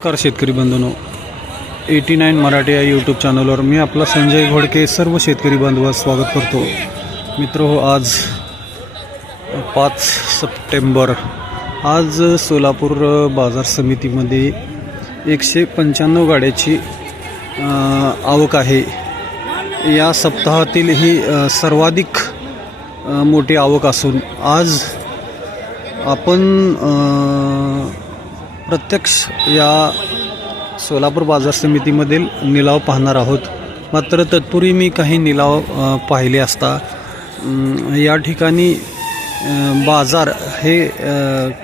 नमस्कार शेतकरी बंधूनो. Eighty nine Marathi या यूट्यूब चॅनलवर मी आपला संजय घोडके सर्व शेतकरी बांधवास स्वागत करतो. मित्र हो आज पाच सप्टेंबर. आज सोलापूर बाजार समितीमध्ये एकशे पंच्याण्णव गाड्याची आवक आहे. या सप्ताहातील ही सर्वाधिक मोठी आवक असून आज आपण प्रत्यक्ष या सोलापूर बाजार समितीमधील निलाव पाहणार आहोत. मात्र तत्पूर्वी मी काही निलाव पाहिले असता या ठिकाणी बाजार हे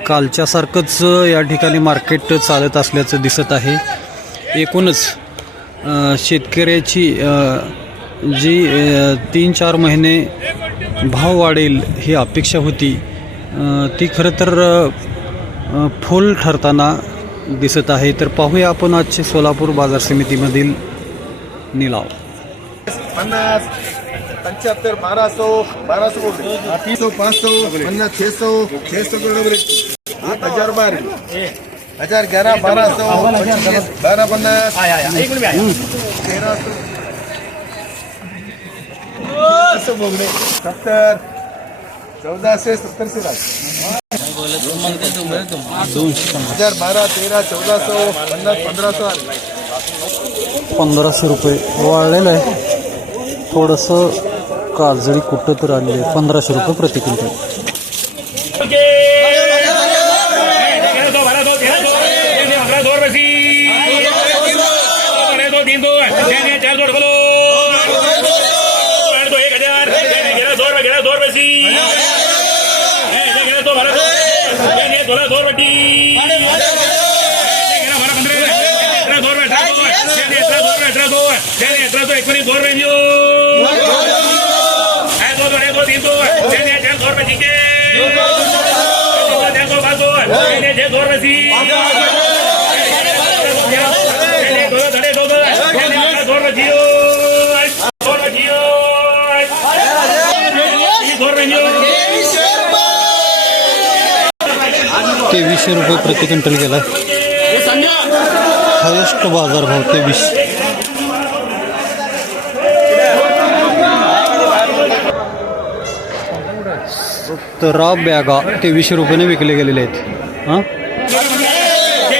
कालच्यासारखंच या ठिकाणी मार्केट चालत असल्याचं दिसत आहे. एकूणच शेतकऱ्याची जी तीन चार महिने भाव वाढेल ही अपेक्षा होती ती खरं तर फुल ठरताना दिसत आहे. तर पाहूया आपण आजचे सोलापूर बाजार समितीमधील निलाव. पन्नास पंच्याहत्तर बारा सौ बारा सौ तीन सौ पाँच सौ पन्नास छः सौ छः सौ आठ हजार बारह हजार ग्यारह बारह सौ बारह पन्नास तेरह सौ सत्तर चौदह से सत्तर. से हजार बारह तेरह चौदह सौ पन्नास पंधरा सौ पंधराशे रुपये. वाढलेलं आहे. थोडंसं काजळी कुठं तर आलेली आहे. पंधराशे रुपये प्रति क्विंटल. एकोणीस दोन रेंजो दो दो दो तीन दो चार सौ रुपये ठीक है दो दो दो रुपये सी दो दो धड़े दो दो दो रुपये जियो दो रुपये जियो दो रुपये जियो तेवीसशे रुपये प्रति क्विंटल गेला हायेस्ट बाजार भाव तेवीस सतरा बॅगा तेवीसशे रुपयाने विकले गेलेले आहेत हां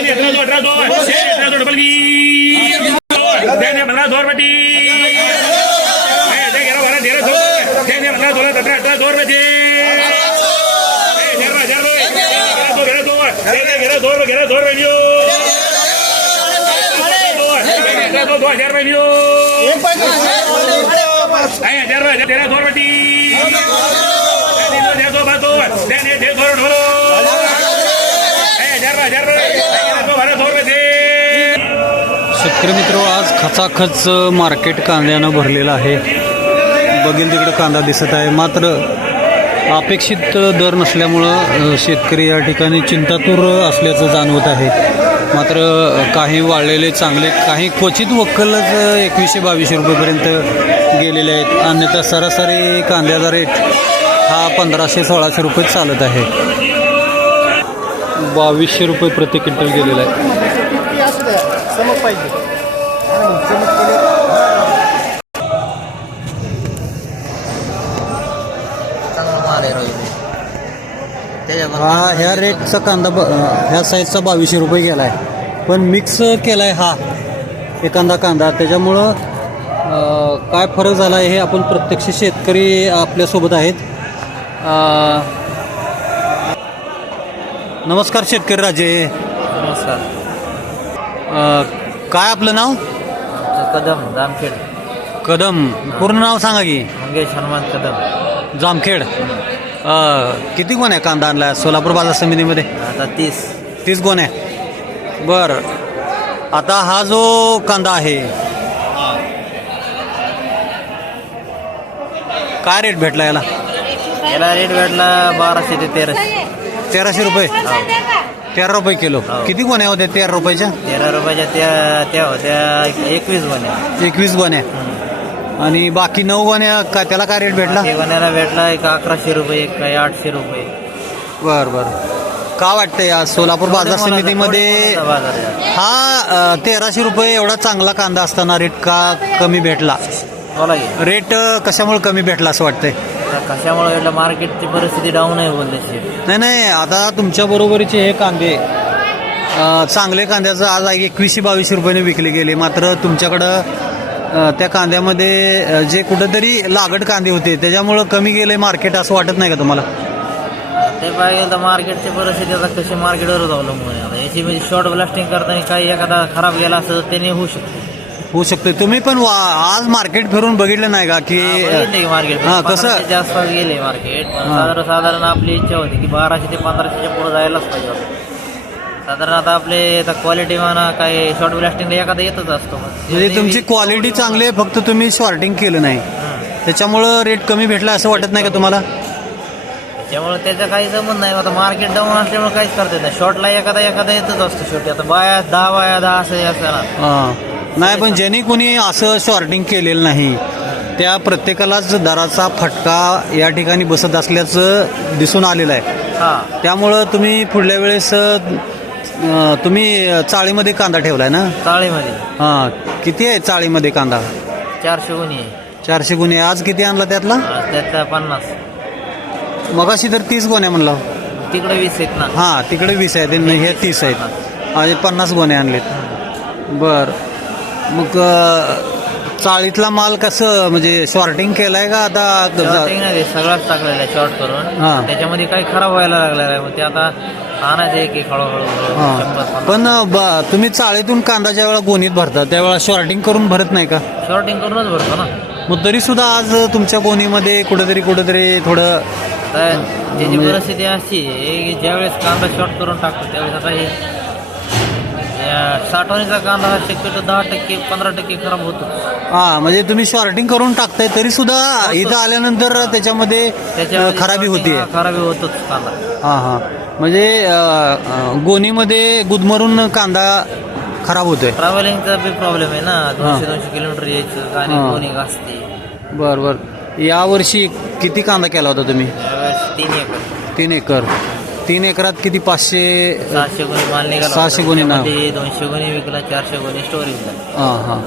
अठारह दो अठारह दो अठारह दो डबल की पंद्रह दो रुपये ग्यारह बारह तेरह सौ पंद्रह सोलह सत्रह अठारह दो रुपये ग्यारह दो दो हजार हजार शेतकरी मित्र आज खचाखच मार्केट कांद्यानं भरलेलं आहे. बघील तिकडं कांदा दिसत आहे. मात्र अपेक्षित दर नसल्यामुळं शेतकरी या ठिकाणी चिंतातूर असल्याचं जाणवत आहे. मात्र काही वाळलेले चांगले काही क्वचित वक्कलच एकवीसशे बावीसशे रुपयेपर्यंत गेलेले आहेत. अन्यथा सरासरी कांद्याचा रेट हा पंधराशे सोळाशे रुपये चालत आहे. बावीसशे रुपये प्रति क्विंटल गेलेला आहे चमक पाहिजे चमक केली हा ह्या रेटचा कांदा ब- ह्या साईजचा बावीसशे रुपये गेला आहे पण मिक्स केला आहे हा एखादा कांदा. त्याच्यामुळं काय फरक झाला आहे हे आपण प्रत्यक्ष शेतकरी आपल्यासोबत आहेत. नमस्कार शेतकरी राजे. नमस्कार. काय आपलं नाव? कदम जामखेड. कदम. पूर्ण नाव सांगा की. मंगेश हनुमान कदम. जामखेड. अं, किती गोण्या कांदा आणला सोलापूर बाजार समितीमध्ये? आता तीस. तीस गोण्या बर. आता हा जो कांदा आहे काय रेट भेटला याला? याला रेट भेटला बाराशे ते तेराशे. तेराशे रुपये. तेरा रुपये किलो. किती गोण्या होत्या तेरा रुपयाच्या? तेरा रुपयाच्या त्या त्या होत्या एकवीस गोण्या एकवीस गोण्या आणि बाकी नऊ गोण्या का त्याला काय रेट भेटला? ते गोण्याला भेटला एक अकराशे रुपये एक काही आठशे रुपये. बर बर. का वाटतंय या सोलापूर बाजार समितीमध्ये बाजार आहे. हा तेराशे रुपये एवढा चांगला कांदा असताना रेट का कमी भेटला? बोला की. रेट अ, कशामुळे कमी भेटला असं वाटतंय? आता कशामुळे एवढं मार्केटची परिस्थिती डाऊन आहे बोलण्याची नाही नाही आता तुमच्या बरोबरीचे हे कांदे अ, चांगले कांद्याचं आज एकवीसशे बावीसशे रुपयाने विकले गेले. मात्र तुमच्याकडं त्या कांद्यामध्ये जे कुठंतरी लागड कांदे होते त्याच्यामुळं कमी गेले मार्केट असं वाटत नाही का तुम्हाला ते पाहिजे तर मार्केटची परिस्थिती आता कशी मार्केटवरच अवलंबून आहे आता याची म्हणजे शॉर्ट ब्लास्टिंग करताना काही एखादा खराब गेला असं त्याने होऊ शकते होऊ शकते तुम्ही पण वा- आज मार्केट फिरून बघितलं नाही का की मार्केट हा, कसं? आसपास गेले मार्केट. साधारण साधारण आपली इच्छा होती की बाराशे ते पंधराशेच्या पुढे जायलाच पाहिजे होतं. साधारण आता आपले आता क्वालिटी म्हणा काय शॉर्ट ब्लास्टिंगला एखादा येतच असतो म्हणजे तुमची क्वालिटी चांगली आहे फक्त तुम्ही शॉर्टिंग केलं नाही. त्याच्यामुळं रेट कमी भेटला असं वाटत नाही का तुम्हाला? त्यामुळे त्याचा काही संबंध नाही. आता मार्केट डाऊन असल्यामुळे काहीच करता येत नाही. शॉर्टला एखादा एखादा येतच असतो शेवटी. आता बाया दहा बाया दहा असं हे असं ना. हा. नाही पण ज्यांनी कोणी असं शॉर्टिंग केलेलं नाही त्या प्रत्येकालाच दराचा फटका या ठिकाणी बसत असल्याचं दिसून आलेलं आहे. हा. त्यामुळं तुम्ही पुढल्या वेळेस अं, तुम्ही चाळीमध्ये कांदा ठेवलाय ना? चाळीमध्ये. हां किती आहे चाळीमध्ये कांदा? चारशे गुणी आहे. चारशे गुन्हे आज किती आणला त्यातला? आज त्यातला पन्नास. मगाशी तर तीस गोण्या म्हणला. तिकडे वीस आहेत ना. हां तिकडे वीस आहेत आणि हे तीस आहेत. आज पन्नास गोणे आणलेत. बर. मग अं, चाळीतला माल कसं म्हणजे शॉर्टिंग केलाय का आता ते सगळाच टाकलेला आहे शॉर्ट करून. हा. त्याच्यामध्ये काही खराब व्हायला लागलेलं आहे. मग ते आता आणायचं एक एक हळूहळू. पण ब- तुम्ही चाळीतून कांदा ज्या वेळा गोणीत भरता त्यावेळेला शॉर्टिंग करून भरत नाही का? शॉर्टिंग करूनच भरतो ना. मग तरी सुद्धा आज तुमच्या गोणीमध्ये कुठेतरी कुठेतरी थोडं त्याची परिस्थिती अशी आहे की ज्यावेळेस कांदा शॉर्ट करून टाकतो त्यावेळेस आता हे साठवणीचा कांदा शक्यतो दहा टक्के पंधरा टक्के खराब होतो. हा म्हणजे तुम्ही शॉर्टिंग करून टाकताय तरी सुद्धा इथं आल्यानंतर त्याच्यामध्ये खराबी होतीये. हा, खराबी होतोच कांदा. हा हा. म्हणजे गोणीमध्ये गुदमरून कांदा खराब होतोय. ट्रॅव्हलिंगचा बी प्रॉब्लेम आहे ना. दोनशे दोनशे किलोमीटर यायचं आणि घासते. बर बर. यावर्षी किती कांदा केला होता तुम्ही? तीन एकर. तीन एकर. तीन एकरात किती पाचशे सहाशे गुणी माल निघाला सहाशे गुणी ना. दोनशे गुणी विकला चारशे गुणी स्टोरेजला हां हां.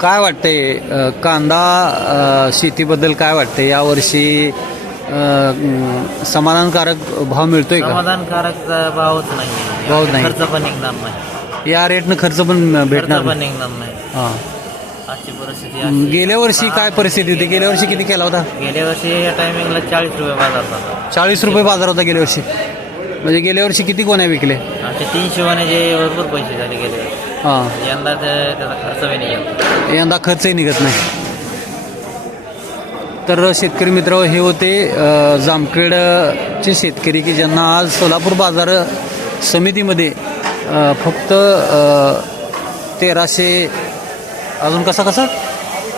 काय वाटतंय अं, कांदा अं, शेतीबद्दल काय वाटतंय? यावर्षी अं, समाधानकारक भाव मिळतोय का? समाधानकारक भावच नाही भाव नाही. खर्च पण निघणार नाही. या रेटनं खर्च पण खर्च भेटणार पण नाही. निघणार नाही. हां. अशी परिस्थिती अशी. गेल्या वर्षी काय परिस्थिती होती? गेल्या वर्षी किती केला होता? गेल्या वर्षी या टायमिंगला चाळीस रुपये बाजार होता. चाळीस रुपये बाजार होता गेल्या वर्षी. म्हणजे गेल्या वर्षी किती गोण्या विकले? आमचे तीनशे वाण्याचे भरपूर पैसे झाले गेले. हां. यंदा ते- त्याचा खर्च बी निघाला यंदा खर्चही निघत नाही. तर शेतकरी मित्र हे होते अ, जामखेडचे शेतकरी की ज्यांना आज सोलापूर बाजार समितीमध्ये अ, फक्त अ, तेराशे अजून कसा कसा?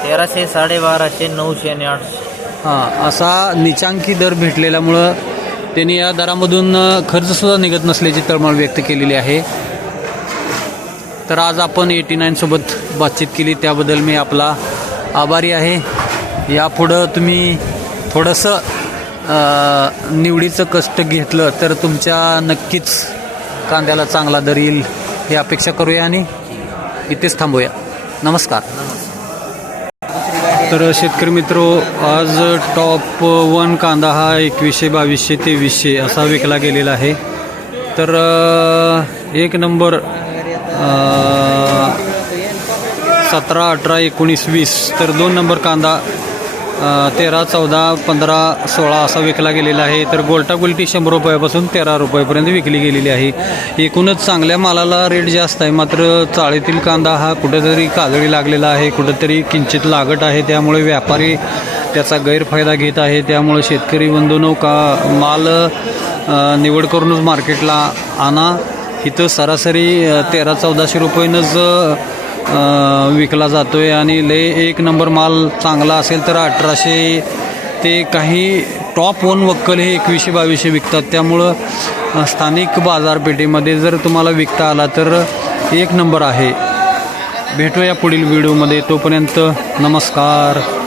तेराशे साडेबाराशे नऊशे आणि आठशे. हां असा निचांकी दर भेटलेल्यामुळं त्यांनी या दरामधून खर्चसुद्धा निघत नसल्याची तळमळ व्यक्त केलेली आहे. तर आज आपण एटी नाईनसोबत बातचीत केली. त्याबद्दल मी आपला आभारी आहे. यापुढं तुम्ही थोडंसं निवडीचं कष्ट घेतलं तर तुमच्या नक्कीच कांद्याला चांगला दर येईल ही अपेक्षा करूया आणि इथेच थांबूया. नमस्कार. तर शेतकरी मित्र आज टॉप वन कांदा हा एकवीसशे बावीसशे तेवीसशे असा विकला गेलेला आहे. तर एक नंबर सतरा अठरा एकोणीस वीस तर दोन नंबर कांदा तेरा चौदा पंधरा सोळा असा विकला गेलेला आहे. तर गोल्टा गुलटी शंभर रुपयापासून तेरा रुपयापर्यंत विकली गेलेली आहे. एकूणच चांगल्या मालाला रेट जास्त आहे. मात्र चाळीतील कांदा हा कुठेतरी काजळी लागलेला आहे. कुठेतरी किंचित लागट आहे. त्यामुळे व्यापारी त्याचा गैरफायदा घेत आहे. त्यामुळे शेतकरी बंधूनो का माल निवड करूनच मार्केटला आणा. इथं सरासरी तेरा चौदाशे रुपयेनंच विकला जातो आहे आणि लय एक नंबर माल चांगला असेल तर अठराशे ते काही टॉप वन वक्कल हे एकवीसशे बावीसशे विकतात. त्यामुळं स्थानिक बाजारपेठेमध्ये जर तुम्हाला विकता आला तर एक नंबर आहे. भेटूया पुढील व्हिडिओमध्ये. तोपर्यंत नमस्कार.